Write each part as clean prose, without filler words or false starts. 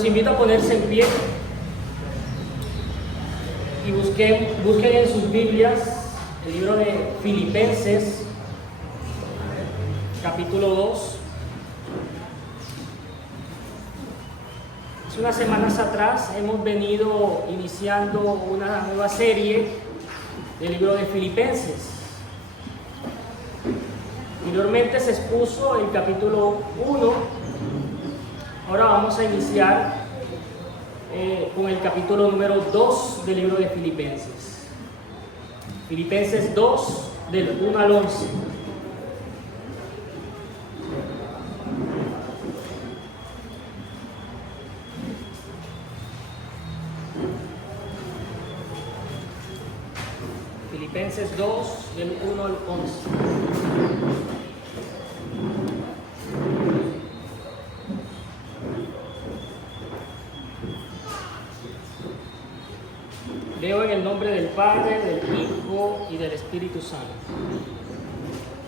Los invito a ponerse en pie y busquen en sus Biblias el libro de Filipenses, capítulo 2. Hace unas semanas atrás hemos venido iniciando una nueva serie del libro de Filipenses. Anteriormente se expuso el capítulo 1, ahora vamos a iniciar con el capítulo número 2 del libro de Filipenses. Filipenses 2, del 1 al 11. Filipenses 2, del 1 al 11. Leo en el nombre del Padre, del Hijo y del Espíritu Santo.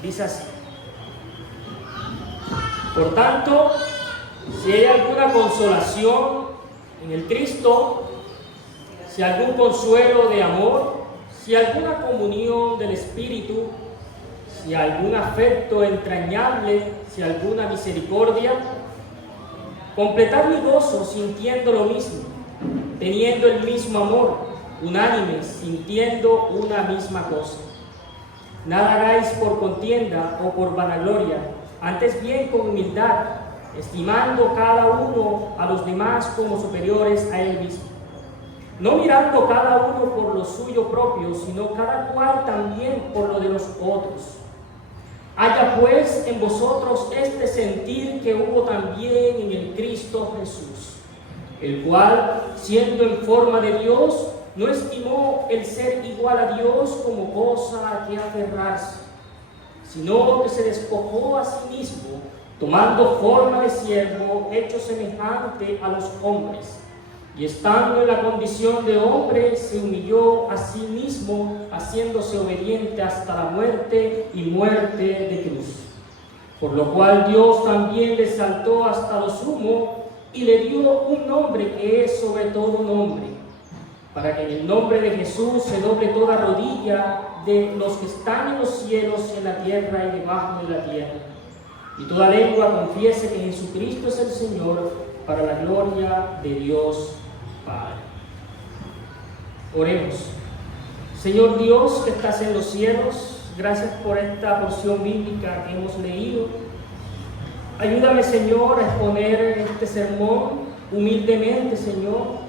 Dice así: Por tanto, si hay alguna consolación en el Cristo, si algún consuelo de amor, si alguna comunión del Espíritu, si algún afecto entrañable, si alguna misericordia, completad mi gozo sintiendo lo mismo, teniendo el mismo amor, unánimes, sintiendo una misma cosa. Nada hagáis por contienda o por vanagloria, antes bien con humildad, estimando cada uno a los demás como superiores a él mismo, no mirando cada uno por lo suyo propio, sino cada cual también por lo de los otros. Haya pues en vosotros este sentir que hubo también en el Cristo Jesús, el cual, siendo en forma de Dios, no estimó el ser igual a Dios como cosa a que aferrarse, sino que se despojó a sí mismo, tomando forma de siervo, hecho semejante a los hombres, y estando en la condición de hombre, se humilló a sí mismo, haciéndose obediente hasta la muerte y muerte de cruz. Por lo cual Dios también le exaltó hasta lo sumo y le dio un nombre que es sobre todo nombre, para que en el nombre de Jesús se doble toda rodilla de los que están en los cielos y en la tierra y debajo de la tierra, y toda lengua confiese que Jesucristo es el Señor, para la gloria de Dios Padre. Oremos. Señor Dios que estás en los cielos, gracias por esta porción bíblica que hemos leído. Ayúdame, Señor, a exponer este sermón humildemente, Señor,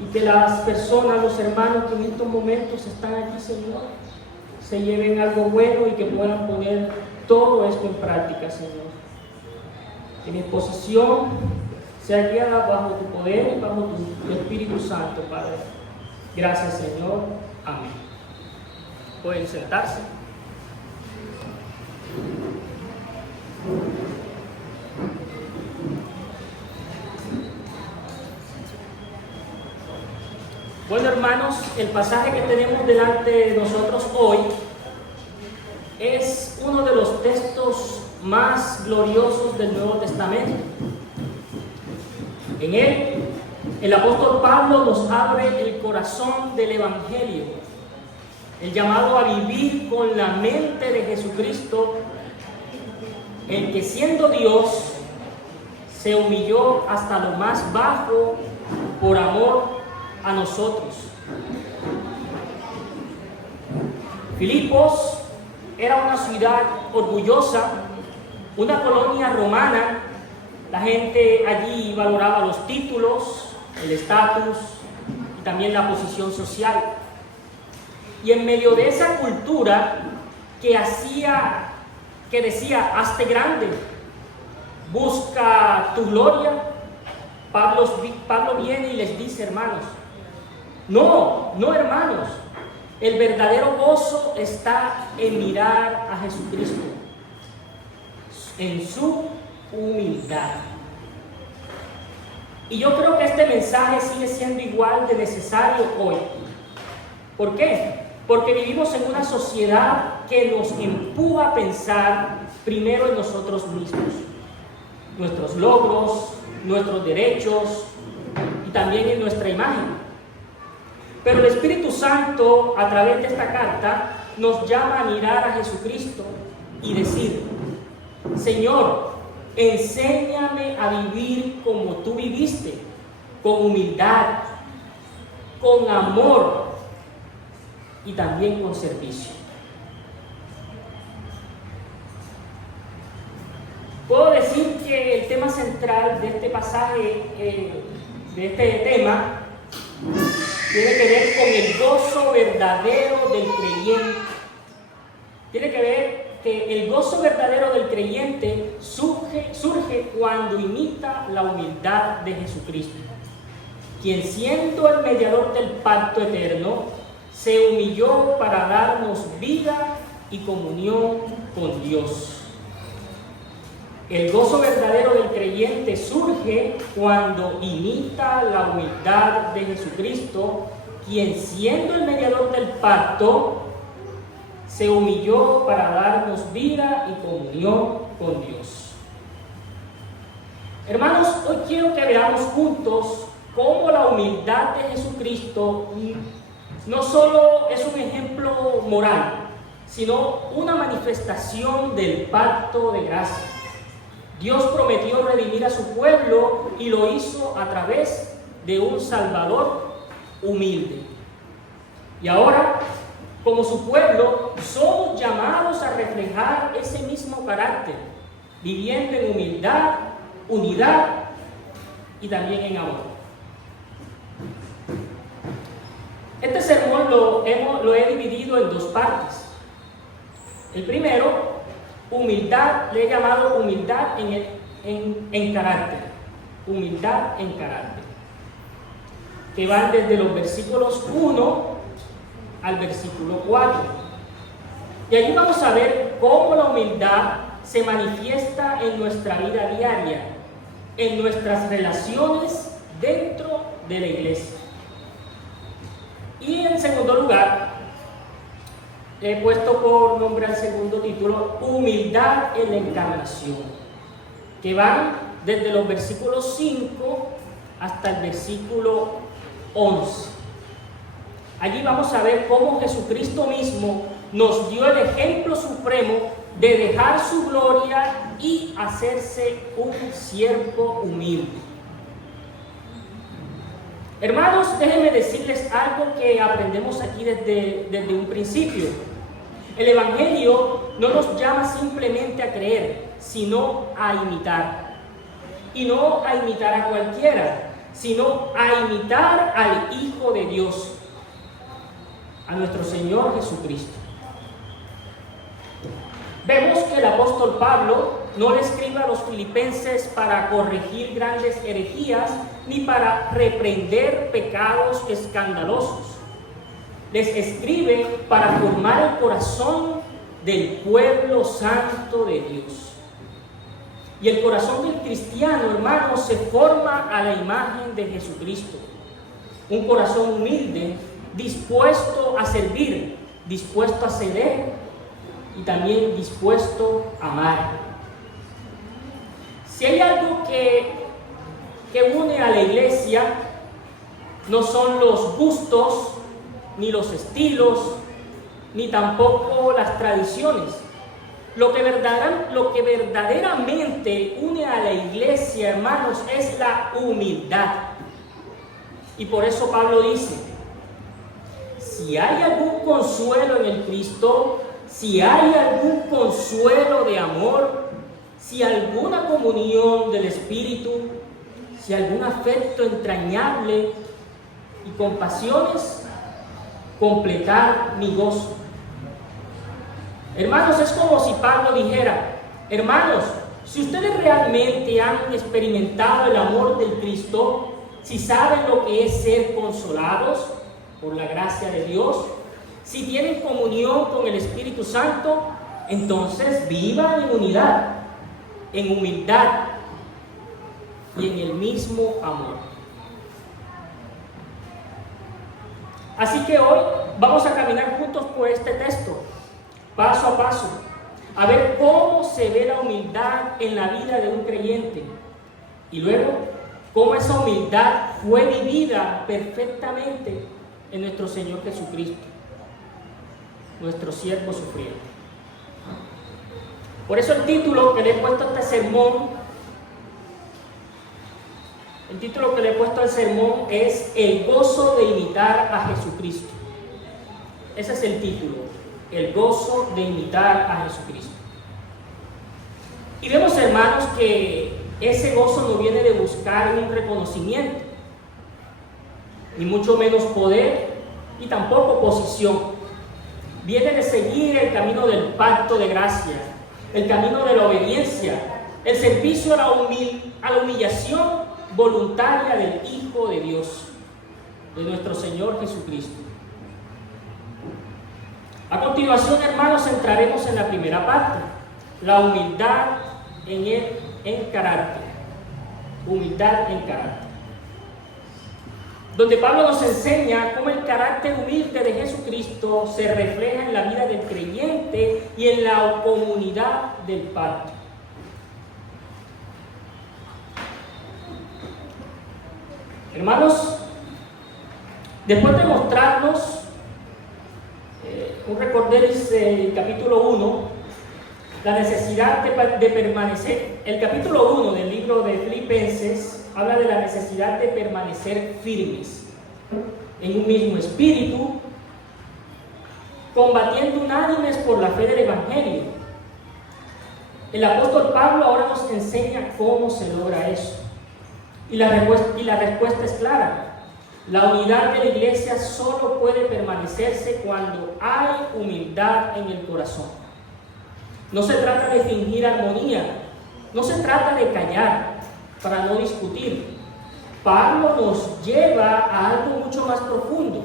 y que las personas, los hermanos que en estos momentos están aquí, Señor, se lleven algo bueno y que puedan poner todo esto en práctica, Señor. Que mi exposición sea guiada bajo tu poder y bajo tu Espíritu Santo, Padre. Gracias, Señor. Amén. Pueden sentarse. Bueno, hermanos, el pasaje que tenemos delante de nosotros hoy es uno de los textos más gloriosos del Nuevo Testamento. En él, el apóstol Pablo nos abre el corazón del Evangelio, el llamado a vivir con la mente de Jesucristo, el que siendo Dios se humilló hasta lo más bajo por amor a nosotros. Filipos era una ciudad orgullosa, una colonia romana. La gente allí valoraba los títulos, el estatus y también la posición social. Y en medio de esa cultura que decía, hazte grande, busca tu gloria, Pablo viene y les dice, hermanos, no hermanos, el verdadero gozo está en mirar a Jesucristo, en su humildad. Y yo creo que este mensaje sigue siendo igual de necesario hoy. ¿Por qué? Porque vivimos en una sociedad que nos empuja a pensar primero en nosotros mismos. nuestros logros, nuestros derechos y también en nuestra imagen. Pero el Espíritu Santo, a través de esta carta, nos llama a mirar a Jesucristo y decir: Señor, enséñame a vivir como tú viviste, con humildad, con amor y también con servicio. Puedo decir que el tema central de este pasaje, de este tema, tiene que ver con el gozo verdadero del creyente. Tiene que ver que el gozo verdadero del creyente surge cuando imita la humildad de Jesucristo, quien, siendo el mediador del pacto eterno, se humilló para darnos vida y comunión con Dios. El gozo verdadero del creyente surge cuando imita la humildad de Jesucristo, quien, siendo el mediador del pacto, se humilló para darnos vida y comunión con Dios. Hermanos, hoy quiero que veamos juntos cómo la humildad de Jesucristo no solo es un ejemplo moral, sino una manifestación del pacto de gracia. Dios prometió redimir a su pueblo y lo hizo a través de un Salvador humilde. Y ahora, como su pueblo, somos llamados a reflejar ese mismo carácter, viviendo en humildad, unidad y también en amor. Este sermón lo he dividido en dos partes. El primero, humildad, le he llamado humildad en carácter. Humildad en carácter. Que van desde los versículos 1 al versículo 4. Y allí vamos a ver cómo la humildad se manifiesta en nuestra vida diaria, en nuestras relaciones dentro de la iglesia. Y en segundo lugar, he puesto por nombre al segundo título, humildad en la encarnación, que van desde los versículos 5 hasta el versículo 11. Allí vamos a ver cómo Jesucristo mismo nos dio el ejemplo supremo de dejar su gloria y hacerse un siervo humilde. Hermanos, déjenme decirles algo que aprendemos aquí desde un principio. El Evangelio no nos llama simplemente a creer, sino a imitar. Y no a imitar a cualquiera, sino a imitar al Hijo de Dios, a nuestro Señor Jesucristo. Vemos que el apóstol Pablo no le escribe a los filipenses para corregir grandes herejías ni para reprender pecados escandalosos. Les escribe para formar el corazón del pueblo santo de Dios. Y el corazón del cristiano, hermanos, se forma a la imagen de Jesucristo. Un corazón humilde, dispuesto a servir, dispuesto a ceder y también dispuesto a amar. Si hay algo que une a la iglesia, no son los gustos, ni los estilos, ni tampoco las tradiciones. Lo que verdaderamente une a la iglesia, hermanos, es la humildad. Y por eso Pablo dice: si hay algún consuelo en el Cristo, si hay algún consuelo de amor, si alguna comunión del Espíritu, si algún afecto entrañable y compasiones, completar mi gozo. Hermanos, es como si Pablo dijera: hermanos, si ustedes realmente han experimentado el amor del Cristo, si saben lo que es ser consolados por la gracia de Dios, si tienen comunión con el Espíritu Santo, entonces vivan en unidad, en humildad y en el mismo amor. Así que hoy vamos a caminar juntos por este texto, paso a paso, a ver cómo se ve la humildad en la vida de un creyente y luego cómo esa humildad fue vivida perfectamente en nuestro Señor Jesucristo, nuestro siervo sufriente. Por eso el título que le he puesto a este sermón, es El gozo de imitar a Jesucristo. Ese es el título, el gozo de imitar a Jesucristo. Y vemos, hermanos, que ese gozo no viene de buscar un reconocimiento, ni mucho menos poder, y tampoco posición. Viene de seguir el camino del pacto de gracia, el camino de la obediencia, el servicio a la humillación voluntaria del Hijo de Dios, de nuestro Señor Jesucristo. A continuación, hermanos, entraremos en la primera parte, la humildad en carácter. Humildad en carácter. Donde Pablo nos enseña cómo el carácter humilde de Jesucristo se refleja en la vida del creyente y en la comunidad del pacto. Hermanos, después de mostrarnos, recordéis el capítulo 1, la necesidad de permanecer. El capítulo 1 del libro de Filipenses habla de la necesidad de permanecer firmes en un mismo espíritu, combatiendo unánimes por la fe del Evangelio. El apóstol Pablo ahora nos enseña cómo se logra eso. Y la respuesta es clara. La unidad de la iglesia solo puede permanecerse cuando hay humildad en el corazón. No se trata de fingir armonía, no se trata de callar para no discutir. Pablo nos lleva a algo mucho más profundo.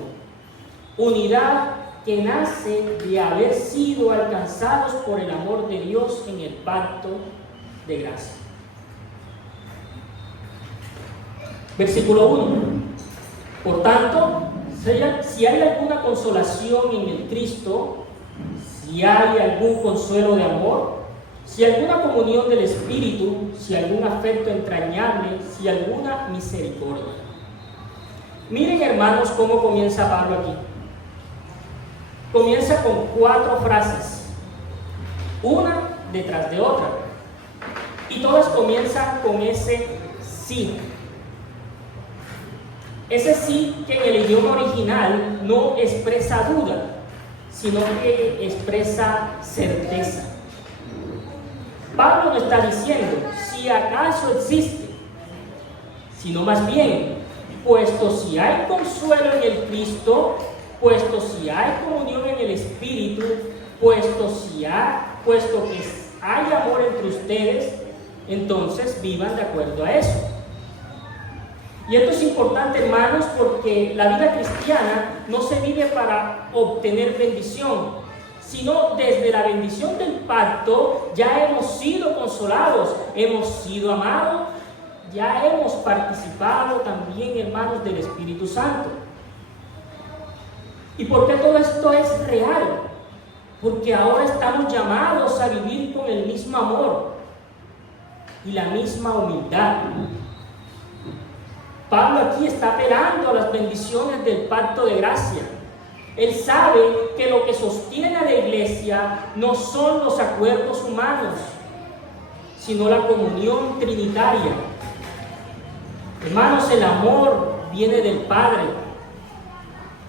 Unidad que nace de haber sido alcanzados por el amor de Dios en el pacto de gracia. Versículo 1. Por tanto, si hay alguna consolación en el Cristo, si hay algún consuelo de amor, si alguna comunión del Espíritu, si algún afecto entrañable, si alguna misericordia. Miren, hermanos, cómo comienza Pablo aquí. Comienza con 4 frases, una detrás de otra, y todas comienzan con ese sí. Ese sí que en el idioma original no expresa duda, sino que expresa certeza. Pablo no está diciendo si acaso existe, sino más bien, puesto si hay consuelo en el Cristo, puesto si hay comunión en el Espíritu, puesto que hay amor entre ustedes, entonces vivan de acuerdo a eso. Y esto es importante, hermanos, porque la vida cristiana no se vive para obtener bendición, sino desde la bendición del pacto ya hemos sido consolados, hemos sido amados, ya hemos participado también, hermanos, del Espíritu Santo. ¿Y por qué todo esto es real? Porque ahora estamos llamados a vivir con el mismo amor y la misma humildad. Pablo aquí está apelando a las bendiciones del pacto de gracia. Él sabe que lo que sostiene a la iglesia no son los acuerdos humanos, sino la comunión trinitaria. Hermanos, el amor viene del Padre,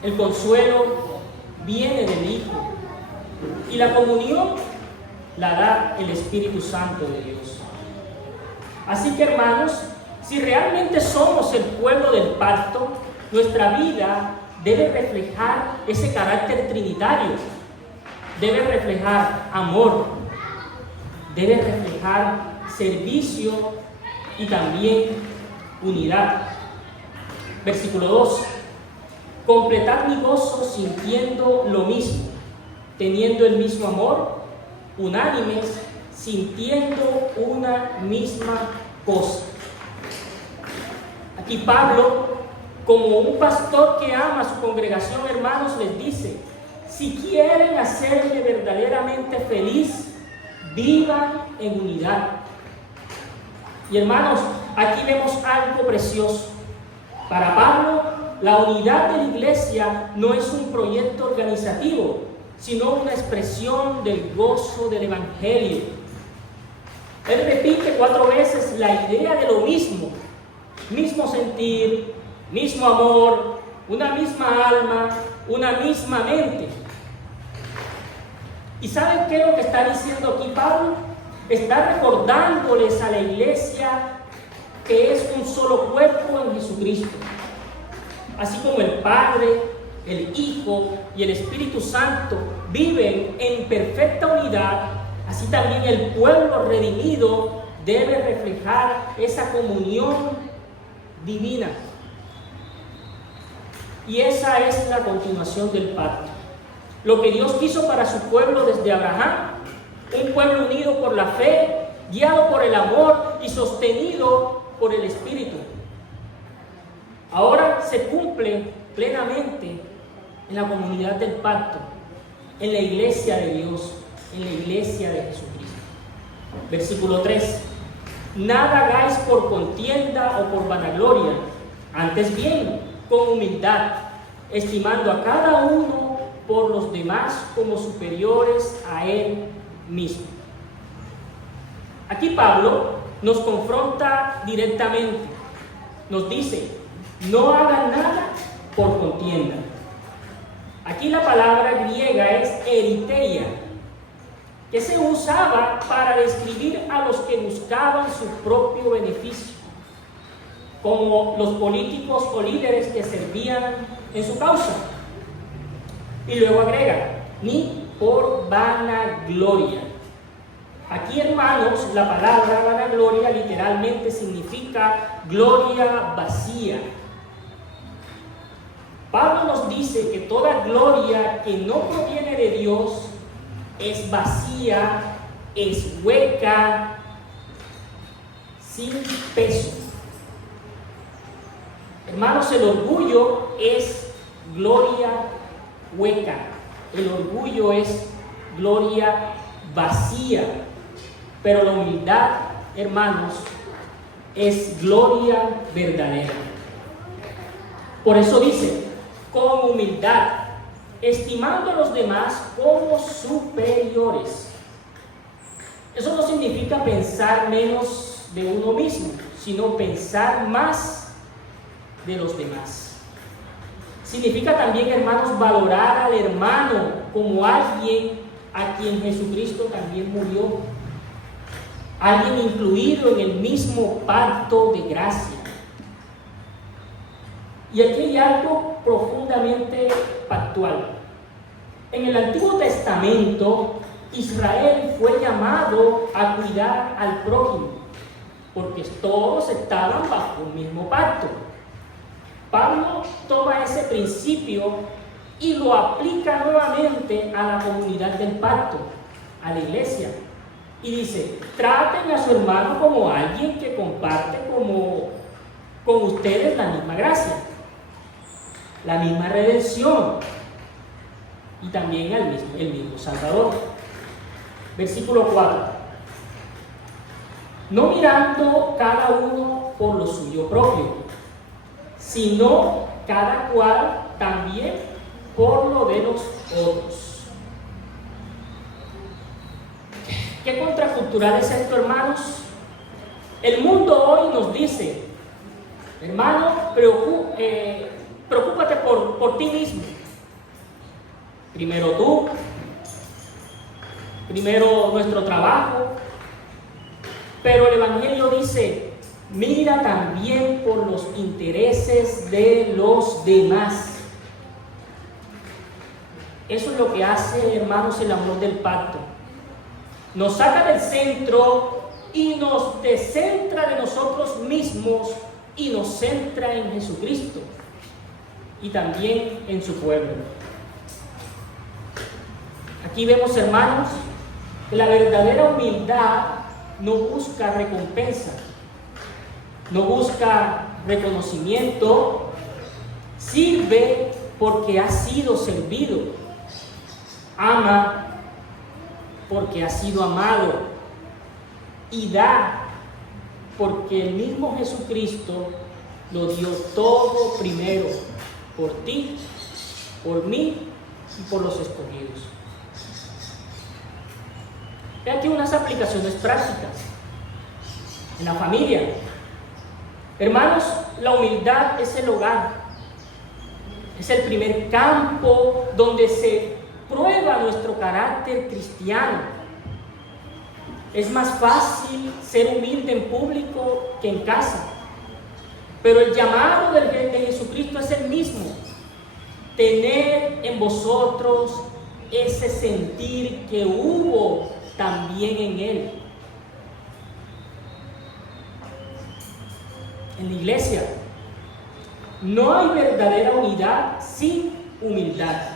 el consuelo viene del Hijo, y la comunión la da el Espíritu Santo de Dios. Así que, hermanos, si realmente somos el pueblo del pacto, nuestra vida debe reflejar ese carácter trinitario, debe reflejar amor, debe reflejar servicio y también unidad. Versículo 2. Completad mi gozo sintiendo lo mismo, teniendo el mismo amor, unánimes, sintiendo una misma cosa. Aquí Pablo, como un pastor que ama a su congregación, hermanos, les dice: si quieren hacerle verdaderamente feliz, vivan en unidad. Y hermanos, aquí vemos algo precioso. Para Pablo, la unidad de la iglesia no es un proyecto organizativo, sino una expresión del gozo del Evangelio. Él repite 4 veces la idea de lo mismo sentir, mismo amor, una misma alma, una misma mente. ¿Y saben qué es lo que está diciendo aquí Pablo? Está recordándoles a la iglesia que es un solo cuerpo en Jesucristo. Así como el Padre, el Hijo y el Espíritu Santo viven en perfecta unidad, así también el pueblo redimido debe reflejar esa comunión divina. Y esa es la continuación del pacto. Lo que Dios quiso para su pueblo desde Abraham, un pueblo unido por la fe, guiado por el amor y sostenido por el Espíritu. Ahora se cumple plenamente en la comunidad del pacto, en la iglesia de Dios, en la iglesia de Jesucristo. Versículo 3. Nada hagáis por contienda o por vanagloria, antes bien con humildad, estimando a cada uno por los demás como superiores a él mismo. Aquí Pablo nos confronta directamente. Nos dice, no hagan nada por contienda. Aquí la palabra griega es eriteia, que se usaba para describir a los que buscaban su propio beneficio, como los políticos o líderes que servían en su causa. Y luego agrega, ni por vanagloria. Aquí, hermanos, la palabra vanagloria literalmente significa gloria vacía. Pablo nos dice que toda gloria que no proviene de Dios es vacía, es hueca, sin peso. Hermanos, el orgullo es gloria hueca. El orgullo es gloria vacía. Pero la humildad, hermanos, es gloria verdadera. Por eso dice, con humildad, estimando a los demás como superiores. Eso no significa pensar menos de uno mismo, sino pensar más de los demás. Significa también, hermanos, valorar al hermano como alguien a quien Jesucristo también murió, alguien incluido en el mismo pacto de gracia. Y aquí hay algo profundamente pactual. En el Antiguo Testamento, Israel fue llamado a cuidar al prójimo, porque todos estaban bajo un mismo pacto. Pablo toma ese principio y lo aplica nuevamente a la comunidad del pacto, a la iglesia. Y dice, traten a su hermano como alguien que comparte con ustedes la misma gracia, la misma redención y también el mismo Salvador. Versículo 4. No mirando cada uno por lo suyo propio, sino cada cual también por lo de los otros. ¿Qué contracultural es esto, hermanos? El mundo hoy nos dice, hermano, preocúpate por ti mismo. Primero tú, primero nuestro trabajo. Pero el Evangelio dice, mira también por los intereses de los demás. Eso es lo que hace, hermanos, el amor del pacto. Nos saca del centro y nos descentra de nosotros mismos y nos centra en Jesucristo y también en su pueblo. Aquí vemos, hermanos, que la verdadera humildad no busca recompensa, no busca reconocimiento, sirve porque ha sido servido, ama porque ha sido amado, y da porque el mismo Jesucristo lo dio todo primero por ti, por mí y por los escogidos. He aquí unas aplicaciones prácticas en la familia. Hermanos, la humildad es el hogar, es el primer campo donde se prueba nuestro carácter cristiano. Es más fácil ser humilde en público que en casa, pero el llamado de Jesucristo es el mismo: tener en vosotros ese sentir que hubo también en Él. En la iglesia no hay verdadera unidad sin humildad.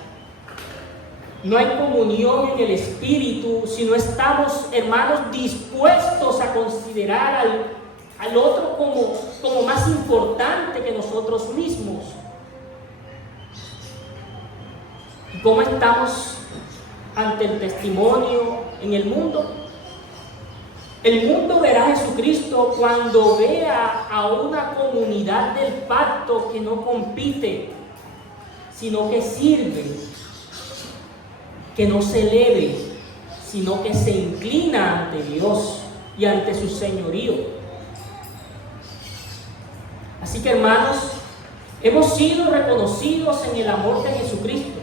No hay comunión en el Espíritu si no estamos, hermanos, dispuestos a considerar al otro como más importante que nosotros mismos. ¿Y cómo estamos ante el testimonio en el mundo? El mundo verá a Jesucristo cuando vea a una comunidad del pacto que no compite, sino que sirve, que no se eleve, sino que se inclina ante Dios y ante su señorío. Así que, hermanos, hemos sido reconocidos en el amor de Jesucristo.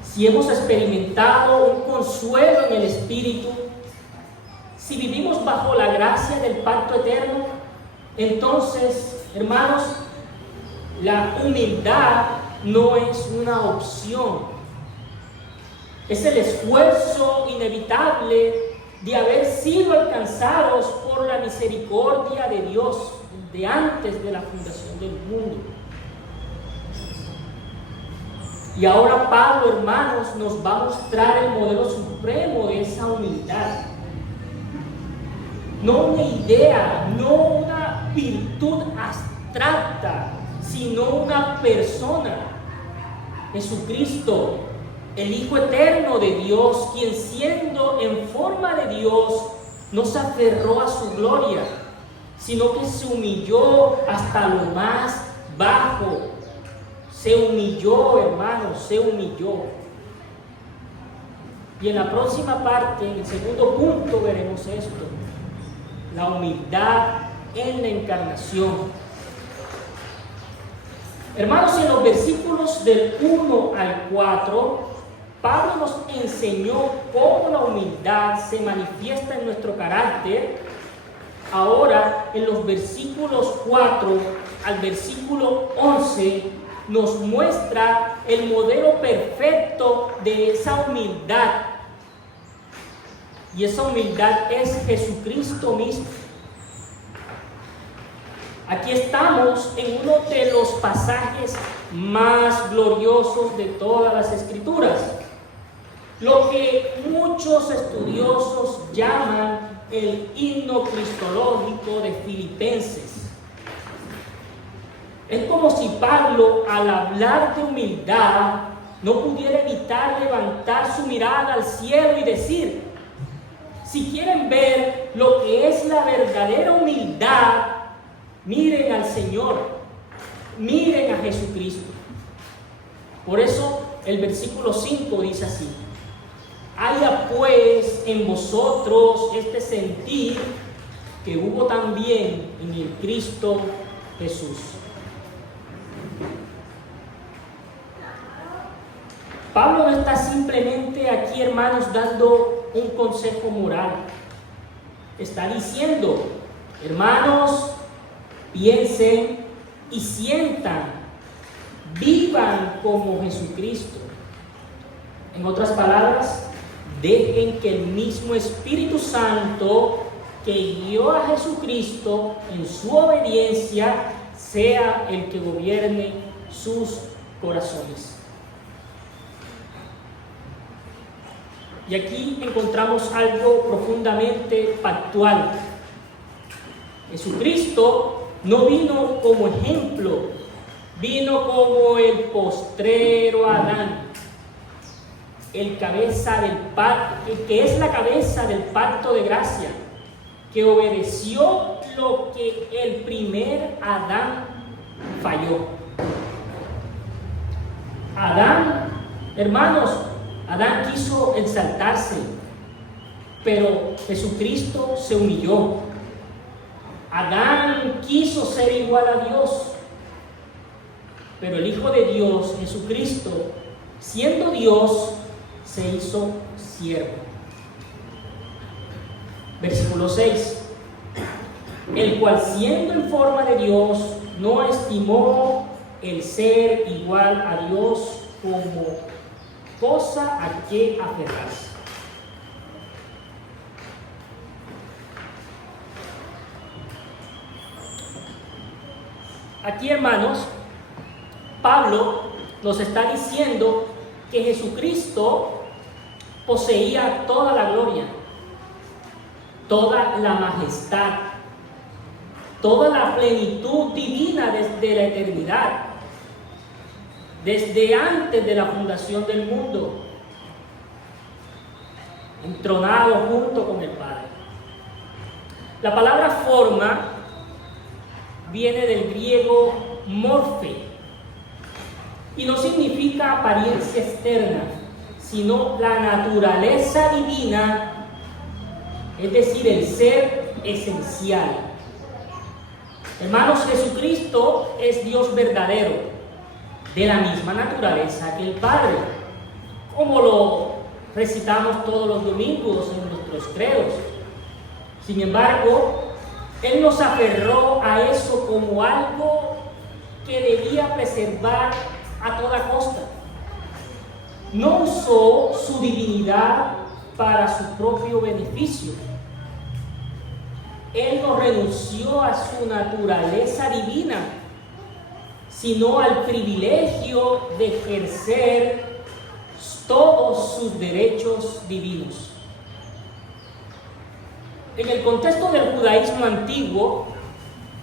Si hemos experimentado un consuelo en el Espíritu, si vivimos bajo la gracia del pacto eterno, entonces, hermanos, la humildad no es una opción. Es el esfuerzo inevitable de haber sido alcanzados por la misericordia de Dios de antes de la fundación del mundo. Y ahora Pablo, hermanos, nos va a mostrar el modelo supremo de esa humildad. No una idea, no una virtud abstracta, sino una persona, Jesucristo, el Hijo eterno de Dios, quien siendo en forma de Dios, no se aferró a su gloria, sino que se humilló hasta lo más bajo. Se humilló, hermanos, se humilló. Y en la próxima parte, en el segundo punto, veremos esto: la humildad en la encarnación. Hermanos, en los versículos del 1 al 4, Pablo nos enseñó cómo la humildad se manifiesta en nuestro carácter. Ahora, en los versículos 4 al versículo 11, nos muestra el modelo perfecto de esa humildad. Y esa humildad es Jesucristo mismo. Aquí estamos en uno de los pasajes más gloriosos de todas las Escrituras, lo que muchos estudiosos llaman el himno cristológico de Filipenses. Es como si Pablo, al hablar de humildad, no pudiera evitar levantar su mirada al cielo y decir: si quieren ver lo que es la verdadera humildad, miren al Señor, miren a Jesucristo. Por eso el versículo 5 dice así: haya pues en vosotros este sentir que hubo también en el Cristo Jesús. Pablo no está simplemente aquí, hermanos, dando un consejo moral. Está diciendo: hermanos, piensen y sientan, vivan como Jesucristo. En otras palabras, dejen que el mismo Espíritu Santo que guió a Jesucristo en su obediencia sea el que gobierne sus corazones. Y aquí encontramos algo profundamente factual. Jesucristo no vino como ejemplo, vino como el postrero Adán. el cabeza del pacto, que es la cabeza del pacto de gracia, que obedeció lo que el primer Adán falló. Adán, hermanos, Adán quiso exaltarse, pero Jesucristo se humilló. Adán quiso ser igual a Dios, pero el Hijo de Dios, Jesucristo, siendo Dios, se hizo siervo. Versículo 6. El cual, siendo en forma de Dios, no estimó el ser igual a Dios como cosa a que aferrarse. Aquí, hermanos, Pablo nos está diciendo que Jesucristo poseía toda la gloria, toda la majestad, toda la plenitud divina desde la eternidad, desde antes de la fundación del mundo, entronado junto con el Padre. La palabra forma viene del griego morfe y no significa apariencia externa, sino la naturaleza divina, es decir, el ser esencial. Hermanos, Jesucristo es Dios verdadero, de la misma naturaleza que el Padre, como lo recitamos todos los domingos en nuestros credos. Sin embargo, Él nos aferró a eso como algo que debía preservar a toda costa. No usó su divinidad para su propio beneficio. Él no renunció a su naturaleza divina, sino al privilegio de ejercer todos sus derechos divinos. En el contexto del judaísmo antiguo,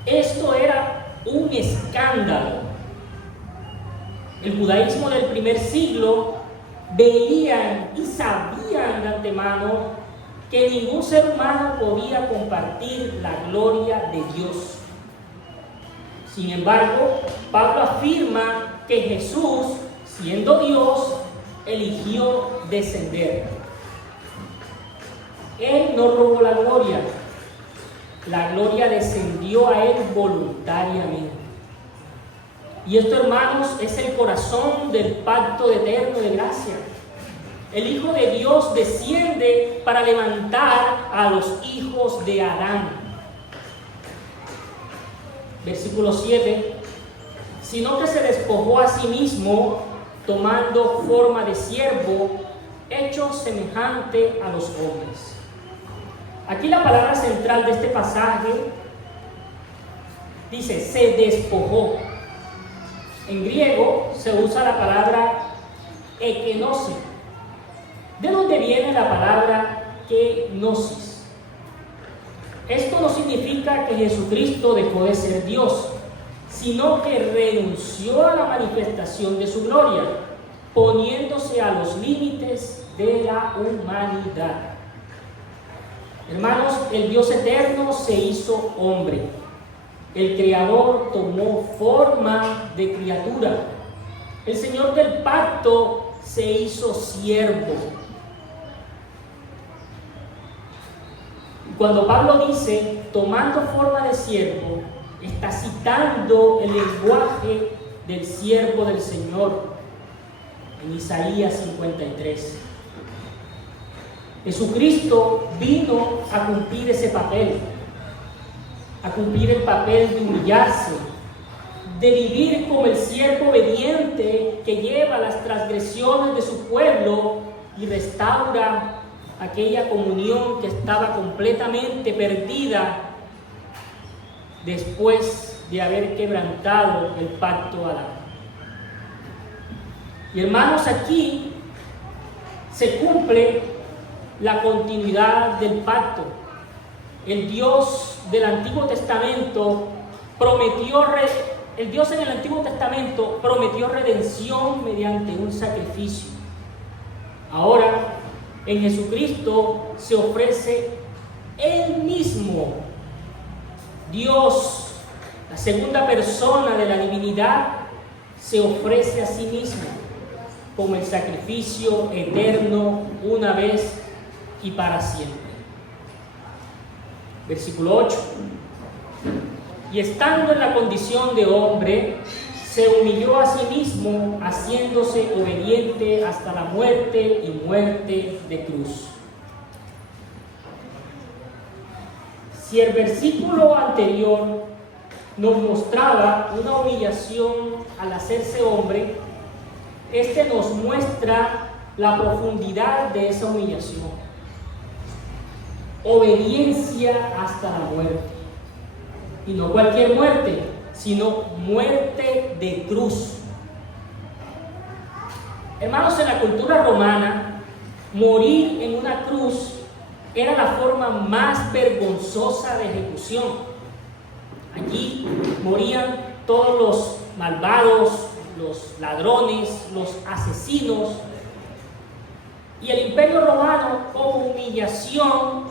esto era un escándalo. El judaísmo del primer siglo veían y sabían de antemano que ningún ser humano podía compartir la gloria de Dios. Sin embargo, Pablo afirma que Jesús, siendo Dios, eligió descender. Él no robó la gloria descendió a Él voluntariamente. Y esto, hermanos, es el corazón del pacto eterno de gracia. El Hijo de Dios desciende para levantar a los hijos de Adán. Versículo 7. Sino que se despojó a sí mismo, tomando forma de siervo, hecho semejante a los hombres. Aquí la palabra central de este pasaje dice, se despojó. En griego se usa la palabra ekenosis. ¿De dónde viene la palabra kenosis? Esto no significa que Jesucristo dejó de ser Dios, sino que renunció a la manifestación de su gloria, poniéndose a los límites de la humanidad. Hermanos, el Dios eterno se hizo hombre. El Creador tomó forma de criatura. El Señor del pacto se hizo siervo. Cuando Pablo dice, tomando forma de siervo, está citando el lenguaje del siervo del Señor en Isaías 53. Jesucristo vino a cumplir ese papel, a cumplir el papel de humillarse, de vivir como el siervo obediente que lleva las transgresiones de su pueblo y restaura aquella comunión que estaba completamente perdida después de haber quebrantado el pacto Adán. Y hermanos, aquí se cumple la continuidad del pacto. El Dios del Antiguo Testamento el Dios en el Antiguo Testamento prometió redención mediante un sacrificio. Ahora, en Jesucristo se ofrece Él mismo, Dios, la segunda persona de la divinidad, se ofrece a sí mismo como el sacrificio eterno una vez y para siempre. Versículo 8. Y estando en la condición de hombre, se humilló a sí mismo, haciéndose obediente hasta la muerte y muerte de cruz. Si el versículo anterior nos mostraba una humillación al hacerse hombre, este nos muestra la profundidad de esa humillación. Obediencia hasta la muerte. Y no cualquier muerte, sino muerte de cruz. Hermanos, en la cultura romana, morir en una cruz era la forma más vergonzosa de ejecución. Allí morían todos los malvados, los ladrones, los asesinos. Y el Imperio Romano, como humillación,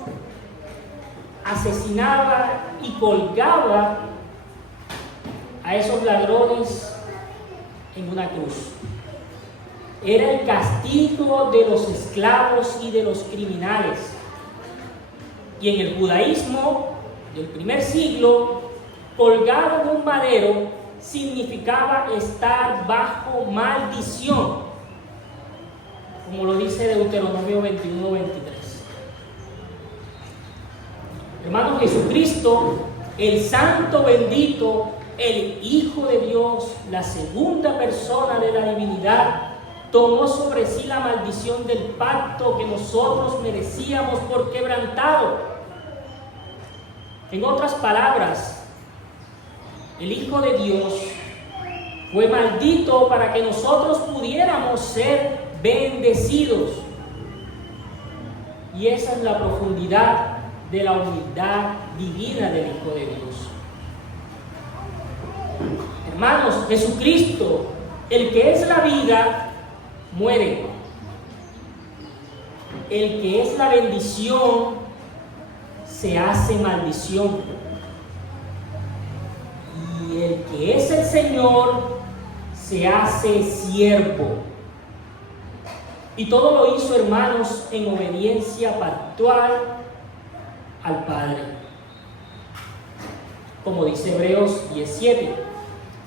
asesinaba y colgaba a esos ladrones en una cruz. Era el castigo de los esclavos y de los criminales. Y en el judaísmo del primer siglo, colgado en un madero significaba estar bajo maldición, como lo dice Deuteronomio 21-23. Hermano, Jesucristo, el Santo bendito, el Hijo de Dios, la segunda persona de la divinidad, tomó sobre sí la maldición del pacto que nosotros merecíamos por quebrantado. En otras palabras, el Hijo de Dios fue maldito para que nosotros pudiéramos ser bendecidos. Y esa es la profundidad de la humildad divina del Hijo de Dios. Hermanos, Jesucristo, el que es la vida, muere. El que es la bendición, se hace maldición. Y el que es el Señor, se hace siervo. Y todo lo hizo, hermanos, en obediencia pactual al Padre. Como dice Hebreos 17,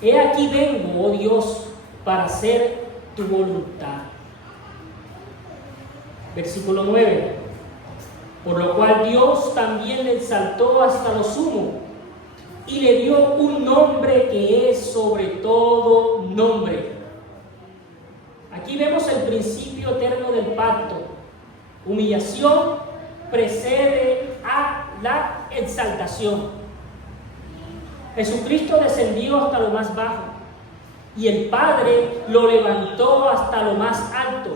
he aquí vengo, oh Dios, para hacer tu voluntad. Versículo 9, por lo cual Dios también le exaltó hasta lo sumo y le dio un nombre que es sobre todo nombre. Aquí vemos el principio eterno del pacto. Humillación precede a la exaltación. Jesucristo descendió hasta lo más bajo y el Padre lo levantó hasta lo más alto,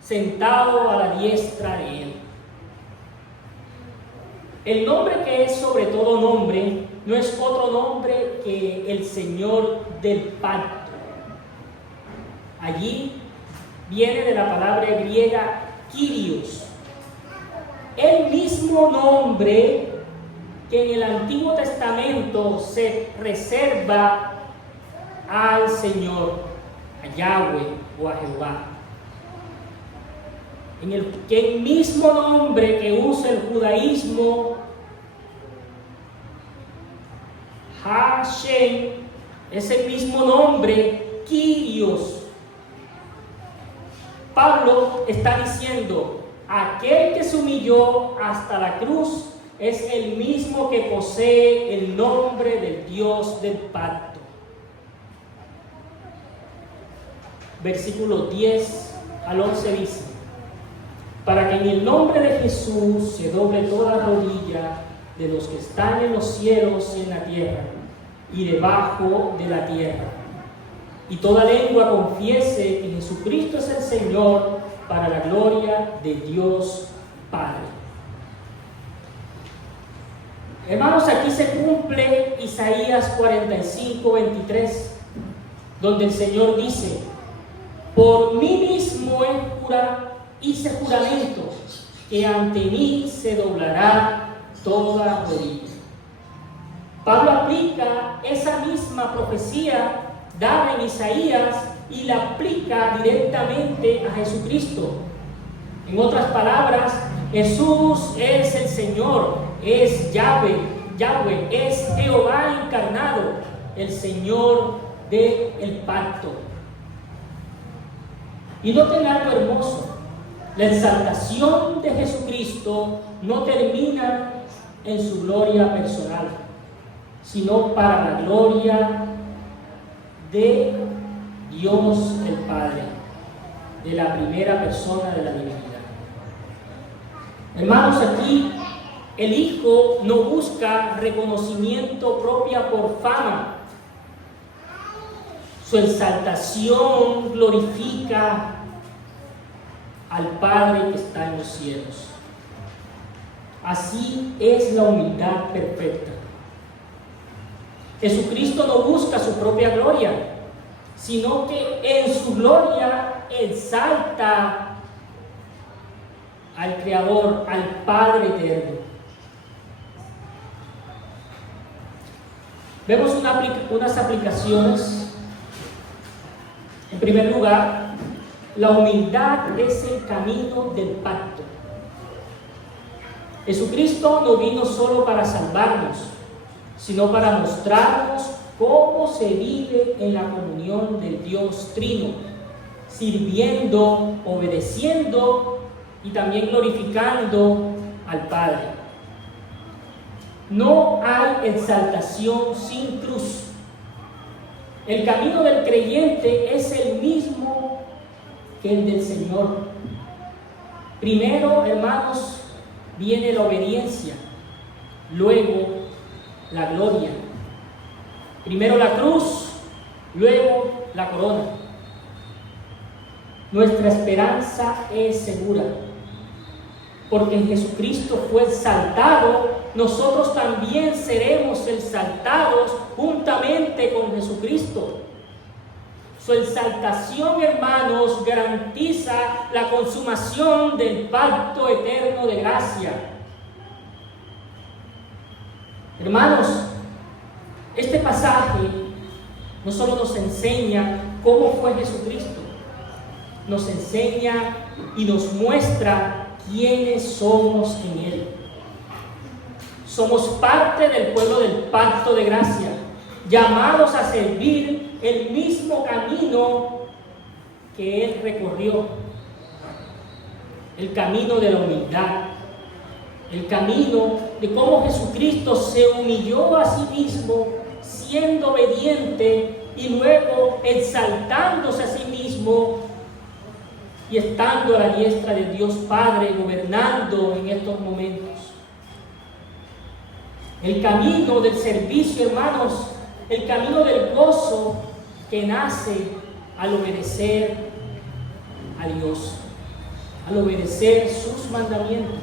sentado a la diestra de Él. El nombre que es sobre todo nombre no es otro nombre que el Señor del pacto. Allí viene de la palabra griega Kyrios, el mismo nombre que en el Antiguo Testamento se reserva al Señor, a Yahweh o a Jehová. El mismo nombre que usa el judaísmo, Hashem, es el mismo nombre, Kyrios. Pablo está diciendo, aquel que se humilló hasta la cruz es el mismo que posee el nombre del Dios del pacto. Versículos 10 al 11 dice, para que en el nombre de Jesús se doble toda rodilla de los que están en los cielos y en la tierra y debajo de la tierra, y toda lengua confiese que Jesucristo es el Señor, para la gloria de Dios Padre. Hermanos, aquí se cumple Isaías 45:23, donde el Señor dice, por mí mismo hice juramento que ante mí se doblará toda rodilla. Pablo aplica esa misma profecía dada en Isaías y la aplica directamente a Jesucristo. En otras palabras, Jesús es el Señor, es Yahweh, es Jehová encarnado, el Señor del pacto. Y noten algo hermoso, la exaltación de Jesucristo no termina en su gloria personal, sino para la gloria de Dios el Padre, de la primera persona de la divinidad. Hermanos, aquí el Hijo no busca reconocimiento propia por fama. Su exaltación glorifica al Padre que está en los cielos. Así es la humildad perfecta. Jesucristo no busca su propia gloria, sino que en su gloria exalta al Creador, al Padre eterno. Vemos unas aplicaciones. En primer lugar, la humildad es el camino del pacto. Jesucristo no vino solo para salvarnos, sino para mostrarnos cómo se vive en la comunión del Dios Trino, sirviendo, obedeciendo y también glorificando al Padre. No hay exaltación sin cruz. El camino del creyente es el mismo que el del Señor. Primero, hermanos, viene la obediencia, luego la gloria. Primero la cruz, luego la corona. Nuestra esperanza es segura, porque en Jesucristo fue exaltado. Nosotros también seremos exaltados juntamente con Jesucristo. Su exaltación, hermanos, garantiza la consumación del pacto eterno de gracia. Hermanos, este pasaje no solo nos enseña cómo fue Jesucristo, nos enseña y nos muestra quiénes somos en Él. Somos parte del pueblo del pacto de gracia, llamados a servir el mismo camino que Él recorrió, el camino de la humildad, el camino de cómo Jesucristo se humilló a sí mismo, siendo obediente y luego exaltándose a sí mismo y estando a la diestra de Dios Padre, gobernando en estos momentos. El camino del servicio, hermanos, el camino del gozo que nace al obedecer a Dios, al obedecer sus mandamientos.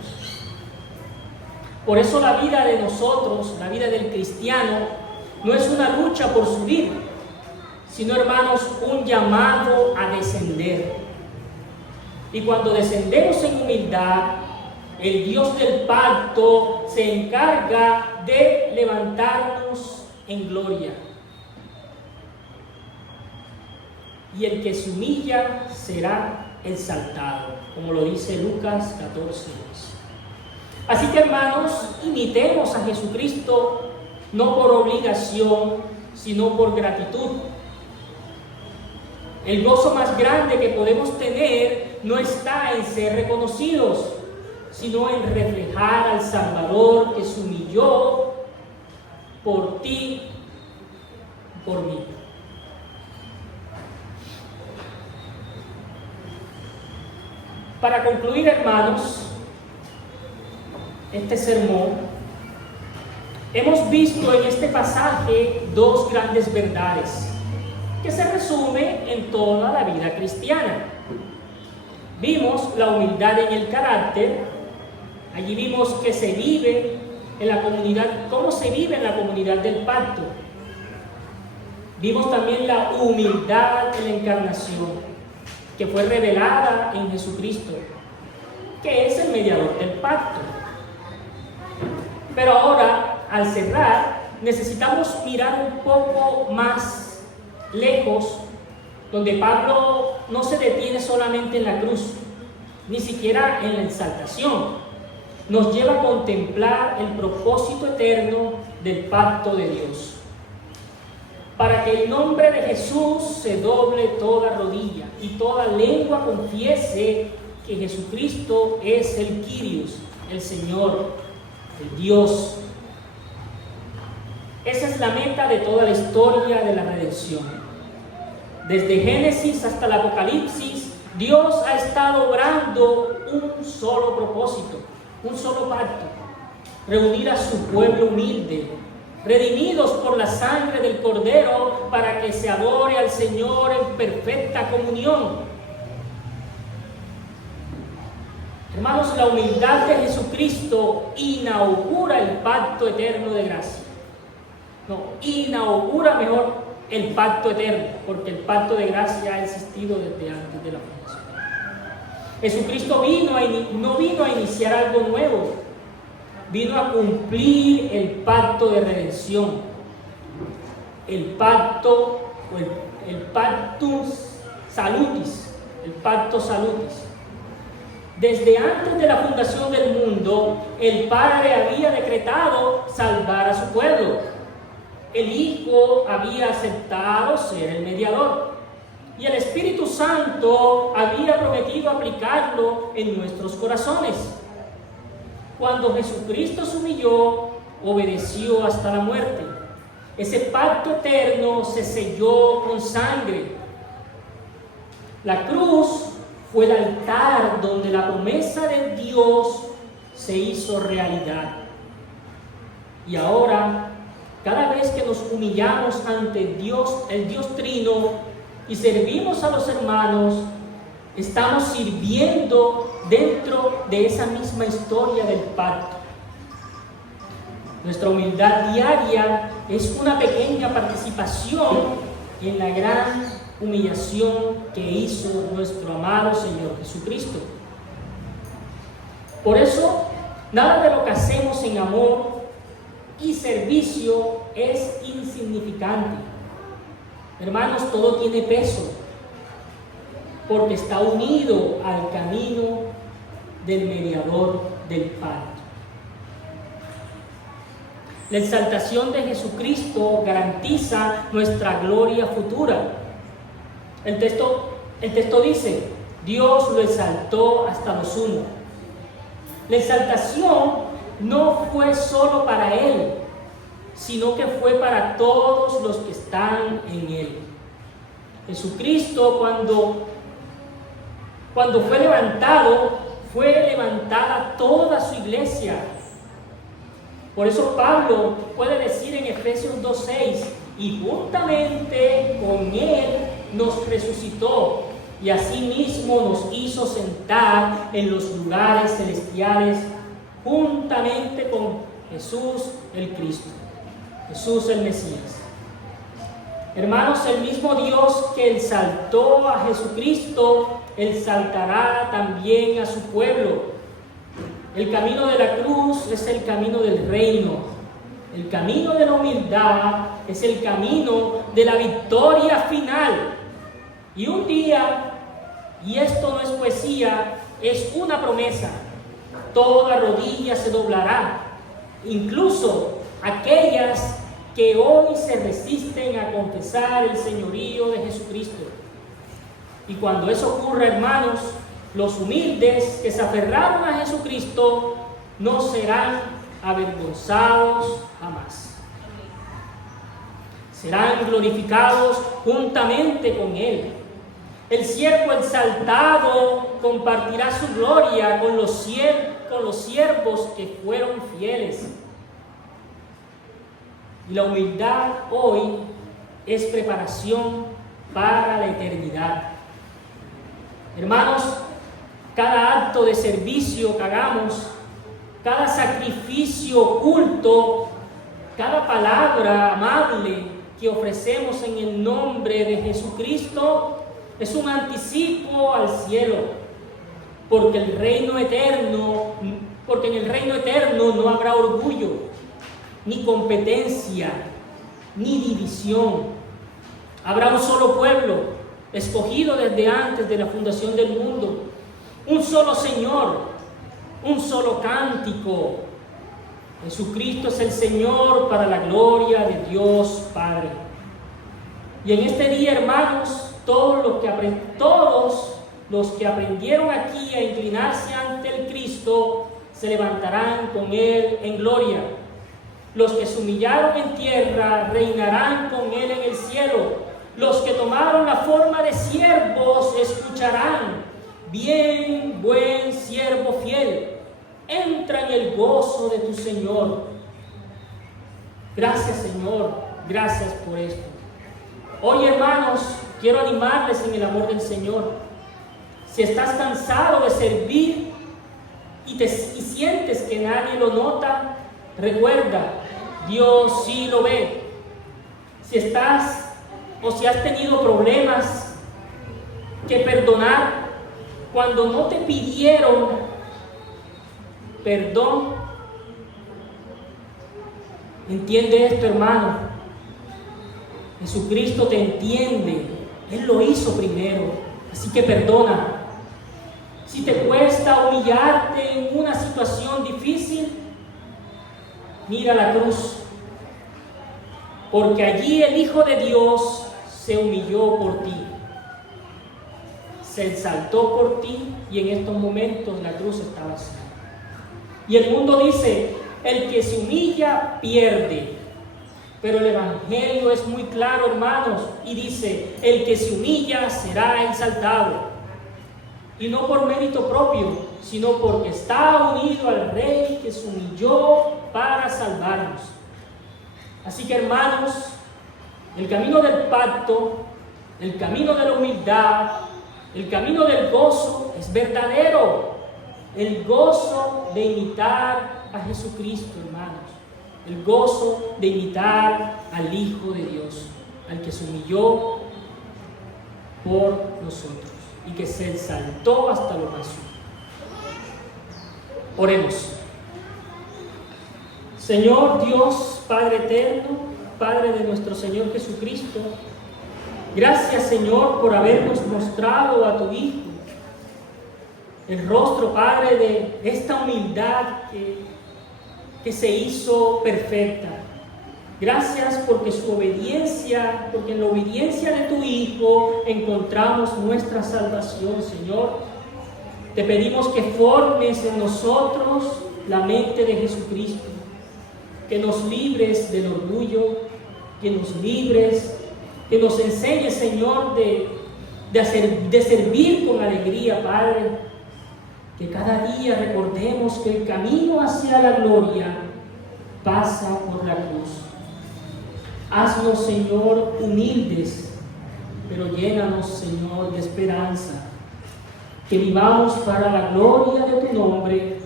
Por eso la vida de nosotros, la vida del cristiano, no es una lucha por subir, sino, hermanos, un llamado a descender. Y cuando descendemos en humildad, el Dios del pacto se encarga de levantarnos en gloria. Y el que se humilla será exaltado, como lo dice Lucas 14:2. Así que, hermanos, imitemos a Jesucristo no por obligación, sino por gratitud. El gozo más grande que podemos tener no está en ser reconocidos, sino en reflejar al Salvador que se humilló por ti, por mí. Para concluir, hermanos, este sermón, hemos visto en este pasaje dos grandes verdades que se resumen en toda la vida cristiana. Vimos la humildad en el carácter, allí vimos que se vive en la comunidad, cómo se vive en la comunidad del pacto. Vimos también la humildad en la encarnación, que fue revelada en Jesucristo. que es el mediador del pacto. Pero ahora, al cerrar, necesitamos mirar un poco más lejos, donde Pablo no se detiene solamente en la cruz, ni siquiera en la exaltación. Nos lleva a contemplar el propósito eterno del pacto de Dios. Para que el nombre de Jesús se doble toda rodilla y toda lengua confiese que Jesucristo es el Kyrios, el Señor, el Dios. Esa es la meta de toda la historia de la redención. Desde Génesis hasta el Apocalipsis, Dios ha estado obrando un solo propósito, un solo pacto: reunir a su pueblo humilde, redimidos por la sangre del Cordero, para que se adore al Señor en perfecta comunión. Hermanos, la humildad de Jesucristo inaugura el pacto eterno de gracia. No, inaugura mejor el pacto eterno, porque el pacto de gracia ha existido desde antes de la fundación. Jesucristo no vino a iniciar algo nuevo, vino a cumplir el pacto de redención, el pacto salutis. Desde antes de la fundación del mundo, el Padre había decretado salvar a su pueblo. El Hijo había aceptado ser el mediador. Y el Espíritu Santo había prometido aplicarlo en nuestros corazones. Cuando Jesucristo se humilló, obedeció hasta la muerte. Ese pacto eterno se selló con sangre. La cruz fue el altar donde la promesa de Dios se hizo realidad. Y ahora, cada vez que nos humillamos ante Dios, el Dios Trino, y servimos a los hermanos, estamos sirviendo dentro de esa misma historia del pacto. Nuestra humildad diaria es una pequeña participación en la gran humillación que hizo nuestro amado Señor Jesucristo. Por eso, nada de lo que hacemos en amor y servicio es insignificante. Hermanos, todo tiene peso, porque está unido al camino del mediador del pacto. La exaltación de Jesucristo garantiza nuestra gloria futura. El texto dice: Dios lo exaltó hasta lo sumo. La exaltación no fue solo para Él, sino que fue para todos los que están en Él. Jesucristo, cuando fue levantada toda su iglesia. Por eso Pablo puede decir en Efesios 2:6: y juntamente con Él nos resucitó, y asimismo nos hizo sentar en los lugares celestiales juntamente con Jesús el Cristo, Jesús el Mesías. Hermanos, el mismo Dios que exaltó a Jesucristo, exaltará también a su pueblo. El camino de la cruz es el camino del reino. El camino de la humildad es el camino de la victoria final. Y un día, y esto no es poesía, es una promesa, toda rodilla se doblará, incluso aquellas que hoy se resisten a confesar el señorío de Jesucristo. Y cuando eso ocurra, hermanos, los humildes que se aferraron a Jesucristo no serán avergonzados jamás. Serán glorificados juntamente con Él. El siervo exaltado compartirá su gloria con los siervos que fueron fieles. Y la humildad hoy es preparación para la eternidad. Hermanos, cada acto de servicio que hagamos, cada sacrificio oculto, cada palabra amable que ofrecemos en el nombre de Jesucristo es un anticipo al cielo. porque en el reino eterno no habrá orgullo, ni competencia, ni división. Habrá un solo pueblo, escogido desde antes de la fundación del mundo, un solo Señor, un solo cántico. Jesucristo es el Señor para la gloria de Dios Padre. Y en este día, hermanos, todos los que aprendieron aquí a inclinarse ante el Cristo se levantarán con Él en gloria. Los que se humillaron en tierra reinarán con Él en el cielo. Los que tomaron la forma de siervos escucharán: bien, buen siervo fiel, entra en el gozo de tu Señor. Gracias, Señor, gracias por esto. Hoy, hermanos, quiero animarles en el amor del Señor. Si estás cansado de servir y sientes que nadie lo nota, recuerda, Dios sí lo ve. Si has tenido problemas que perdonar cuando no te pidieron perdón, entiende esto, hermano. Jesucristo te entiende. Él lo hizo primero, así que perdona. Si te cuesta humillarte en una situación difícil, mira la cruz, porque allí el Hijo de Dios se humilló por ti, se exaltó por ti, y en estos momentos la cruz está vacía. Y el mundo dice: el que se humilla pierde. Pero el Evangelio es muy claro, hermanos, y dice: el que se humilla será exaltado. Y no por mérito propio, sino porque está unido al Rey que se humilló para salvarnos. Así que, hermanos, el camino del pacto, el camino de la humildad, el camino del gozo es verdadero. El gozo de imitar a Jesucristo, hermanos. El gozo de imitar al Hijo de Dios, al que se humilló por nosotros y que se exaltó hasta lo más sumo. Oremos. Señor Dios, Padre eterno, Padre de nuestro Señor Jesucristo, gracias, Señor, por habernos mostrado a tu Hijo, el rostro, Padre, de esta humildad que se hizo perfecta. Gracias porque en la obediencia de tu Hijo encontramos nuestra salvación, Señor. Te pedimos que formes en nosotros la mente de Jesucristo, que nos libres del orgullo, que nos enseñes, Señor, de servir con alegría, Padre. Que cada día recordemos que el camino hacia la gloria pasa por la cruz. Haznos, Señor, humildes, pero llénanos, Señor, de esperanza. Que vivamos para la gloria de tu nombre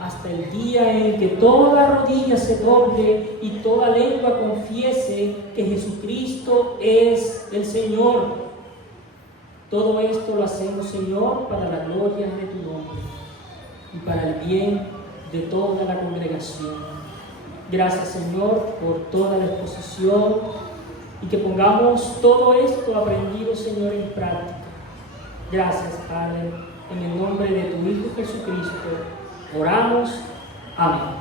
hasta el día en que toda rodilla se doble y toda lengua confiese que Jesucristo es el Señor. Todo esto lo hacemos, Señor, para la gloria de tu nombre y para el bien de toda la congregación. Gracias, Señor, por toda la exposición y que pongamos todo esto aprendido, Señor, en práctica. Gracias, Padre, en el nombre de tu Hijo Jesucristo, oramos. Amén.